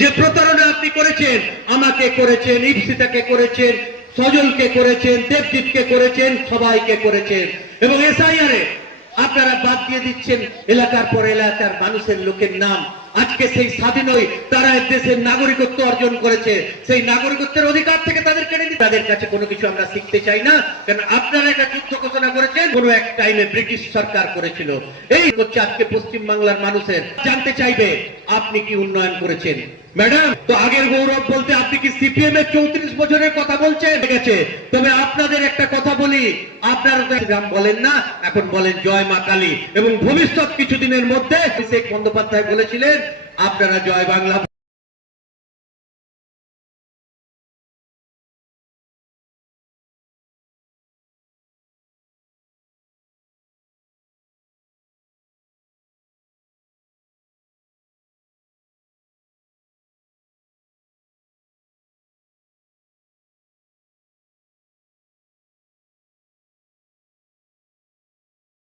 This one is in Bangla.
যে প্রতারণা আপনি করেছেন, আমাকে করেছেন, ইপসিতাকে করেছেন, সজলকে করেছেন, দেবজিৎকে করেছেন, সবাইকে করেছেন, এবং এসআইআর এ আপনারা বাদ দিয়ে দিচ্ছেন এলাকার পর এলাকার মানুষের লোকের নাম। আজকে সেই স্বাধীনই তারা দেশের নাগরিকত্ব অর্জন করেছে, সেই নাগরিকত্বের অধিকার থেকে তাদের কেড়ে নিতে তাদের কাছে কোনো কিছু আমরা শিখতে চাই না। কারণ আপনারা একটা যুদ্ধ ঘোষণা করেছেন, কোনো এক টাইমে ব্রিটিশ সরকার করেছিল। এই হচ্ছে আজকে পশ্চিম বাংলার মানুষের জানতে চাইবে আপনি কি উন্নয়ন করেছেন। ম্যাডাম, তো আগের গৌরব বলতে আপনি কি সিপিএম এর 34 বছরের কথা বলছেন? ঠিক আছে, তবে আপনাদের একটা কথা বলি, আপনারা তো গ্রাম বলেন না, এখন বলেন জয় মা কালী, এবং ভবিষ্যৎ কিছুদিনের মধ্যে শেখ বন্দ্যোপাধ্যায় বলেছিলেন আপনারা জয় বাংলা